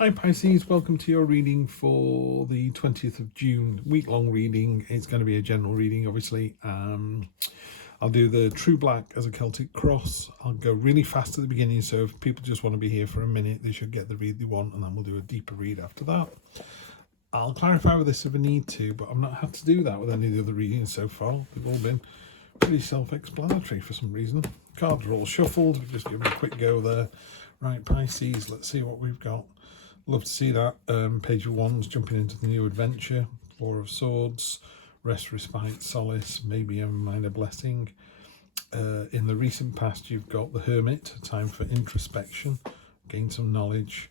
Hi Pisces, welcome to your reading for the 20th of June, week-long reading. It's going to be a general reading, obviously. I'll do the True Black as a Celtic cross. I'll go really fast at the beginning, so if people just want to be here for a minute, they should get the read they want, and then we'll do a deeper read after that. I'll clarify with this if I need to, but I've not had to do that with any of the other readings so far. They've all been pretty self-explanatory for some reason. Cards are all shuffled. We'll just give them a quick go there. Right, Pisces, let's see what we've got. Love to see that. Page of Wands jumping into the new adventure. Four of Swords, rest, respite, solace, maybe a minor blessing. In the recent past, you've got the Hermit, time for introspection, gain some knowledge.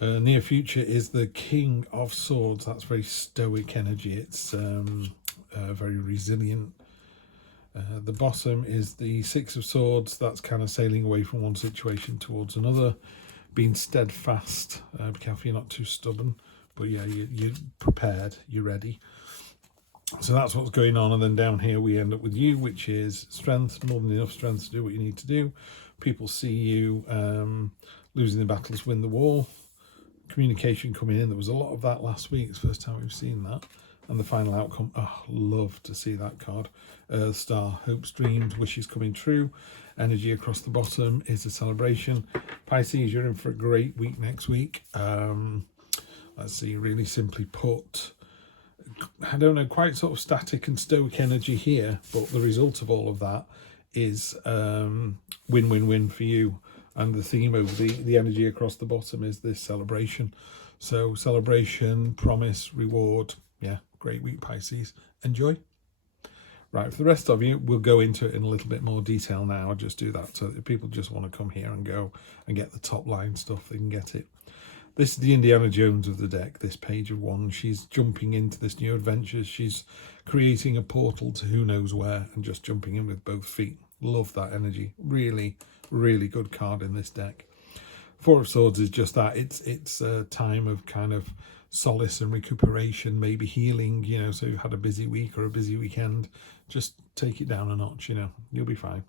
Near future is the King of Swords. That's very stoic energy. It's very resilient. The bottom is the Six of Swords. That's kind of sailing away from one situation towards another. Being steadfast, be careful you're not too stubborn, but yeah, you're prepared, you're ready. So that's what's going on. And then down here we end up with you, which is strength, more than enough strength to do what you need to do. People see you losing the battles, win the war. Communication coming in. There was a lot of that last week. It's the first time we've seen that. And the final outcome, oh, love to see that card. Star, hopes, dreams, wishes coming true. Energy across the bottom is a celebration. Pisces, you're in for a great week next week. Let's see, really simply put, I don't know, quite sort of static and stoic energy here, but the result of all of that is win-win-win for you. And the theme of the energy across the bottom is this celebration. So celebration, promise, reward. Yeah, great week, Pisces. Enjoy. Right, for the rest of you, we'll go into it in a little bit more detail now. I'll just do that so that if people just want to come here and go and get the top line stuff, they can get it. This is the Indiana Jones of the deck, this Page of Wands. She's jumping into this new adventure. She's creating a portal to who knows where and just jumping in with both feet. Love that energy. Really, really good card in this deck. Four of Swords is just that. It's a time of kind of solace and recuperation, maybe healing, you know, so you've had a busy week or a busy weekend, just take it down a notch, you know, you'll be fine.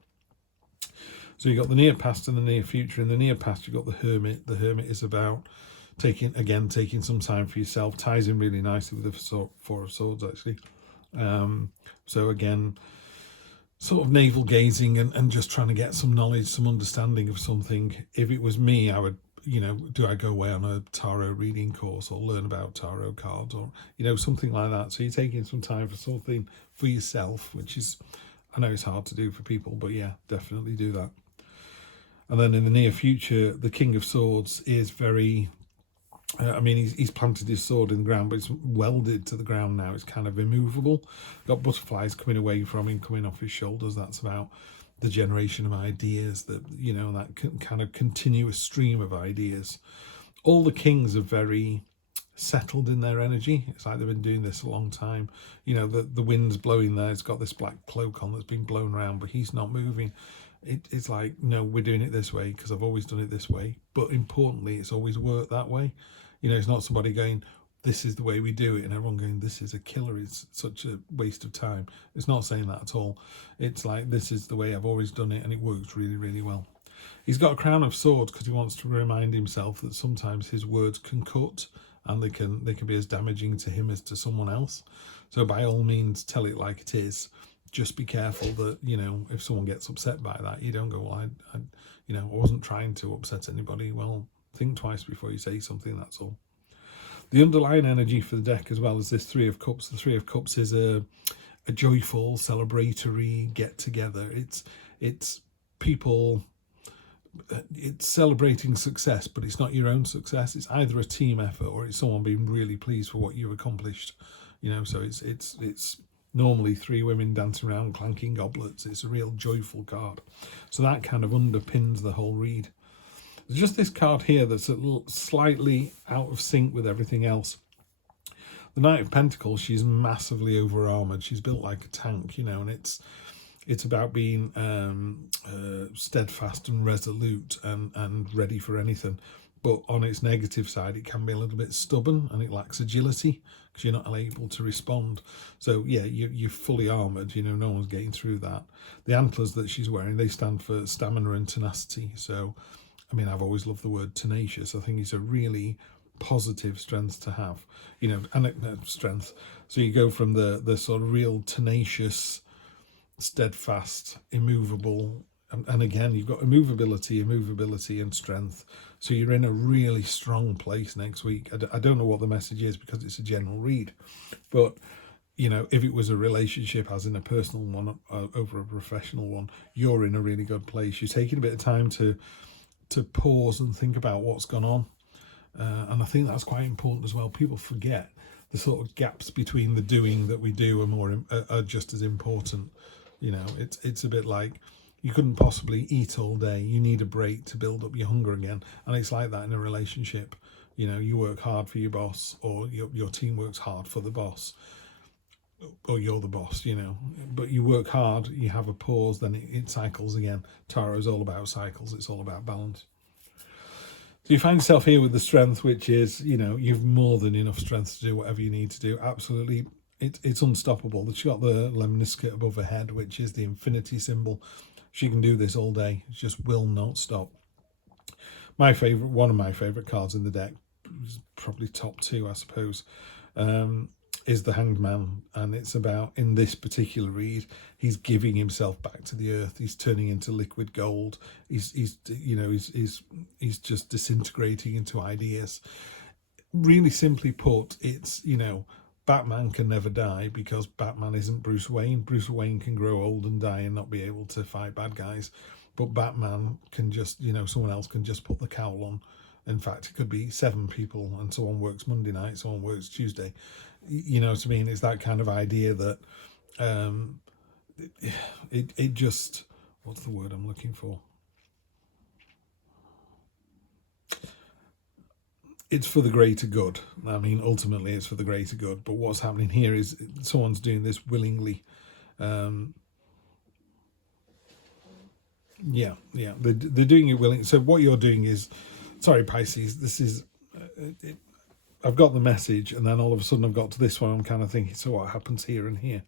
So you've got the near past and the near future. In the near past, you've got the Hermit. The Hermit is about taking some time for yourself. Ties in really nicely with the Four of Swords, actually. So again, sort of navel gazing and just trying to get some knowledge, some understanding of something. If it was me, I would, you know, do I go away on a tarot reading course or learn about tarot cards or, you know, something like that. So you're taking some time for something for yourself, which is, I know it's hard to do for people, but yeah, definitely do that. And then in the near future, the King of Swords is very, I mean, he's planted his sword in the ground, but it's welded to the ground now. It's kind of immovable. Got butterflies coming away from him, coming off his shoulders. That's about the generation of ideas, that, you know, that kind of continuous stream of ideas. All the kings are very settled in their energy. It's like they've been doing this a long time. You know, the wind's blowing there. It's got this black cloak on that's been blown around, but he's not moving. It's like, no, we're doing it this way because I've always done it this way. But importantly, it's always worked that way. You know, it's not somebody going, this is the way we do it, and everyone going, this is a killer, it's such a waste of time. It's not saying that at all. It's like, this is the way I've always done it, and it works really, really well. He's got a crown of swords because he wants to remind himself that sometimes his words can cut, and they can be as damaging to him as to someone else. So by all means, tell it like it is. Just be careful that, you know, if someone gets upset by that, you don't go, well, you know, I wasn't trying to upset anybody. Well, think twice before you say something, that's all. The underlying energy for the deck as well is this Three of Cups. The Three of Cups is a joyful, celebratory get-together. It's people, it's celebrating success, but it's not your own success. It's either a team effort or it's someone being really pleased for what you've accomplished. You know, so it's normally three women dancing around clanking goblets. It's a real joyful card. So that kind of underpins the whole read. There's just this card here that's a little slightly out of sync with everything else. The Knight of Pentacles, she's massively over armored. She's built like a tank, you know, and it's about being steadfast and resolute and ready for anything. But on its negative side, it can be a little bit stubborn and it lacks agility because you're not able to respond. So yeah, you're fully armored, you know, no one's getting through that. The antlers that she's wearing, they stand for stamina and tenacity. So I mean, I've always loved the word tenacious. I think it's a really positive strength to have, and strength. So you go from the sort of real tenacious, steadfast, immovable, and again, you've got immovability and strength. So you're in a really strong place next week. I don't know what the message is because it's a general read, but if it was a relationship, as in a personal one over a professional one, you're in a really good place. You're taking a bit of time to pause and think about what's gone on, and I think that's quite important as well. People forget the sort of gaps between the doing that we do are just as important. It's a bit like you couldn't possibly eat all day. You need a break to build up your hunger again, and it's like that in a relationship. You work hard for your boss, or your team works hard for the boss, or you're the boss, but you work hard, you have a pause, then it cycles again. Tarot is all about cycles. It's all about balance. So you find yourself here with the strength, which is, you've more than enough strength to do whatever you need to do. Absolutely. It's unstoppable. She's got the lemniscate above her head, which is the infinity symbol. She can do this all day. She just will not stop. One of my favourite cards in the deck, probably top two, I suppose, is the Hanged Man, and it's about, in this particular read, he's giving himself back to the earth. He's turning into liquid gold. He's just disintegrating into ideas. Really simply put, it's Batman can never die because Batman isn't Bruce Wayne. Bruce Wayne can grow old and die and not be able to fight bad guys, but Batman can just, someone else can just put the cowl on. In fact, it could be 7 people, and someone works Monday night, someone works Tuesday. You know what I mean? It's that kind of idea that it just, what's the word I'm looking for? It's for the greater good. I mean, ultimately, it's for the greater good. But what's happening here is someone's doing this willingly. They're doing it willingly. So what you're doing is, sorry, Pisces, this is... I've got the message, and then all of a sudden I've got to this one. I'm kind of thinking, so what happens here and here?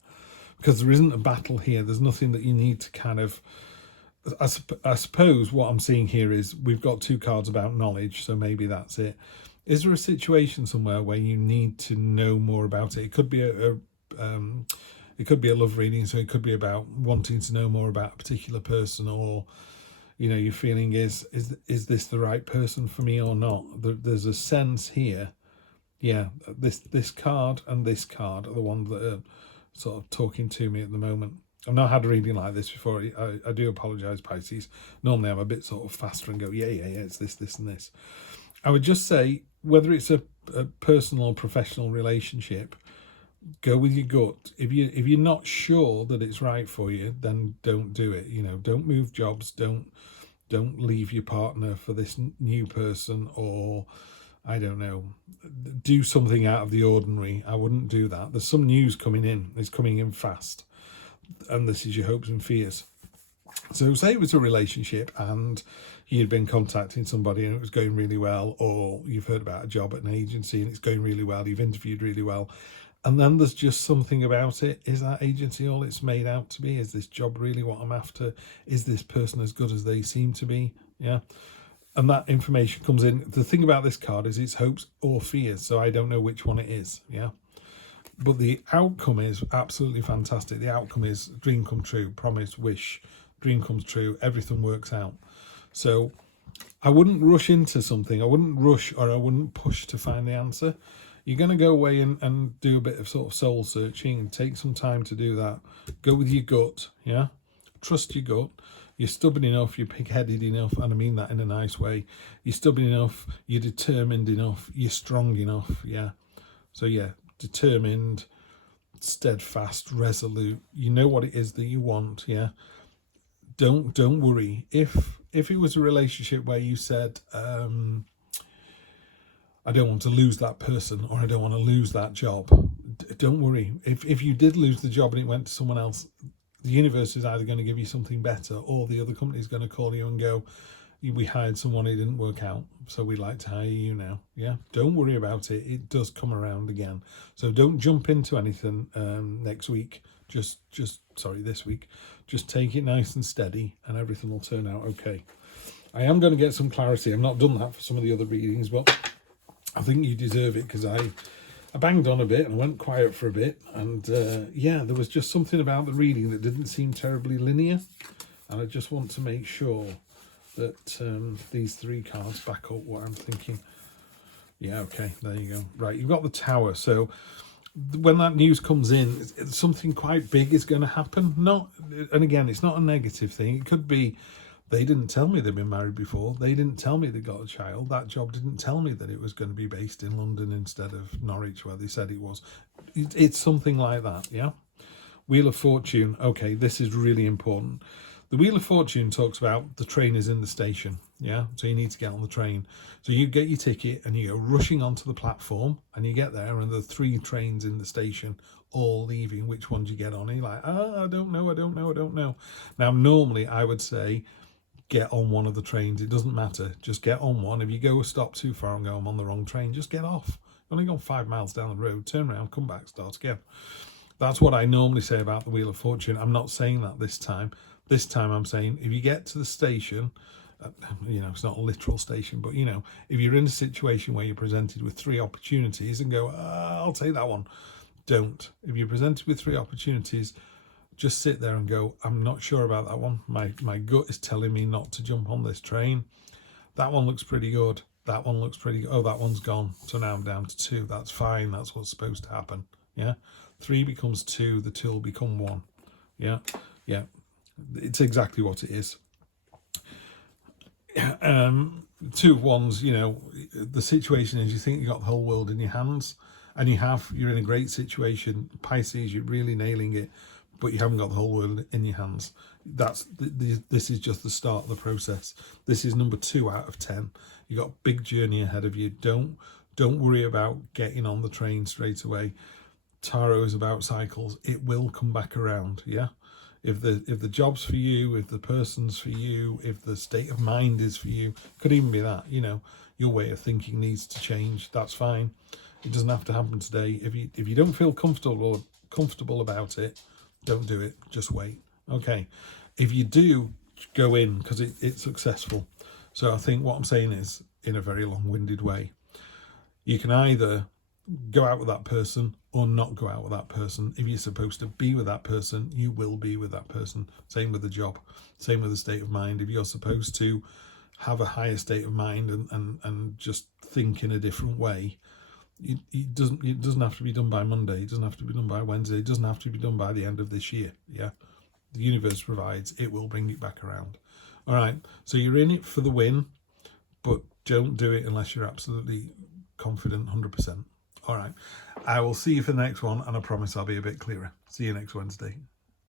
Because there isn't a battle here. There's nothing that you need to kind of... I suppose what I'm seeing here is we've got 2 cards about knowledge, so maybe that's it. Is there a situation somewhere where you need to know more about it? It could be it could be a love reading, so it could be about wanting to know more about a particular person, or your feeling is this the right person for me or not? There's a sense here. Yeah, this card and this card are the ones that are sort of talking to me at the moment. I've not had a reading like this before. I do apologise, Pisces. Normally I'm a bit sort of faster and go, yeah, it's this, and this. I would just say, whether it's a personal or professional relationship, go with your gut. If you're not sure that it's right for you, then don't do it. Don't move jobs. Don't leave your partner for this new person, or I don't know, do something out of the ordinary. I wouldn't do that. There's some news coming in. It's coming in fast. And this is your hopes and fears. So say it was a relationship and you'd been contacting somebody and it was going really well, or you've heard about a job at an agency and it's going really well, you've interviewed really well, and then there's just something about it. Is that agency all it's made out to be? Is this job really what I'm after? Is this person as good as they seem to be? Yeah. And that information comes in. The thing about this card is it's hopes or fears, so I don't know which one it is. Yeah. But the outcome is absolutely fantastic. The outcome is dream come true, promise, wish, dream comes true, everything works out. So I wouldn't rush into something. I wouldn't rush, or I wouldn't push to find the answer. You're going to go away and do a bit of sort of soul searching. Take some time to do that. Go with your gut, yeah? Trust your gut. You're stubborn enough, you're pig-headed enough, and I mean that in a nice way. You're stubborn enough, you're determined enough, you're strong enough, yeah? So yeah, determined, steadfast, resolute. You know what it is that you want, yeah? Don't worry. If it was a relationship where you said, I don't want to lose that person, or I don't want to lose that job, don't worry. If you did lose the job and it went to someone else, the universe is either going to give you something better, or the other company is going to call you and go, we hired someone, it didn't work out, so we'd like to hire you now. Yeah, don't worry about it. It does come around again. So don't jump into anything next week. This week. Just take it nice and steady, and everything will turn out okay. I am going to get some clarity. I've not done that for some of the other readings, but I think you deserve it, because I banged on a bit and went quiet for a bit, and yeah, there was just something about the reading that didn't seem terribly linear, and I just want to make sure that these 3 cards back up what I'm thinking. Yeah, okay, there you go. Right, you've got the Tower. So when that news comes in, something quite big is going to happen. And again, it's not a negative thing. It could be, they didn't tell me they've been married before. They didn't tell me they got a child. That job didn't tell me that it was going to be based in London instead of Norwich, where they said it was. It's something like that, yeah? Wheel of Fortune. Okay, this is really important. The Wheel of Fortune talks about the train is in the station, yeah? So you need to get on the train. So you get your ticket and you go rushing onto the platform, and you get there and there are 3 trains in the station all leaving. Which one do you get on? And you're like, I don't know. Now, normally I would say get on one of the trains. It doesn't matter. Just get on one. If you go a stop too far and go, I'm on the wrong train, just get off. You've only gone 5 miles down the road, turn around, come back, start again. That's what I normally say about the Wheel of Fortune. I'm not saying that this time. This time I'm saying, if you get to the station, it's not a literal station, but, if you're in a situation where you're presented with 3 opportunities and go, I'll take that one, don't. If you're presented with 3 opportunities, just sit there and go, I'm not sure about that one. My gut is telling me not to jump on this train. That one looks pretty good. That one looks pretty good. Oh, that one's gone. So now I'm down to 2. That's fine. That's what's supposed to happen. Yeah. 3 becomes 2. The 2 will become 1. Yeah. Yeah. It's exactly what it is. 2 ones, the situation is, you think you got the whole world in your hands, and you're in a great situation. Pisces, you're really nailing it, but you haven't got the whole world in your hands. This is just the start of the process. This is number 2 out of 10. You got a big journey ahead of you. Don't worry about getting on the train straight away. Tarot is about cycles. It will come back around. Yeah. If the job's for you, if the person's for you, if the state of mind is for you, could even be that, your way of thinking needs to change. That's fine. It doesn't have to happen today. If you don't feel comfortable about it, don't do it. Just wait. Okay. If you do, go in, because it's successful. So I think what I'm saying is, in a very long-winded way, you can either go out with that person or not go out with that person. If you're supposed to be with that person, you will be with that person. Same with the job, same with the state of mind. If you're supposed to have a higher state of mind and just think in a different way, it doesn't have to be done by Monday. It doesn't have to be done by Wednesday. It doesn't have to be done by the end of this year. Yeah, the universe provides. It will bring it back around. All right, so you're in it for the win, but don't do it unless you're absolutely confident 100%. All right, I will see you for the next one, and I promise I'll be a bit clearer. See you next Wednesday.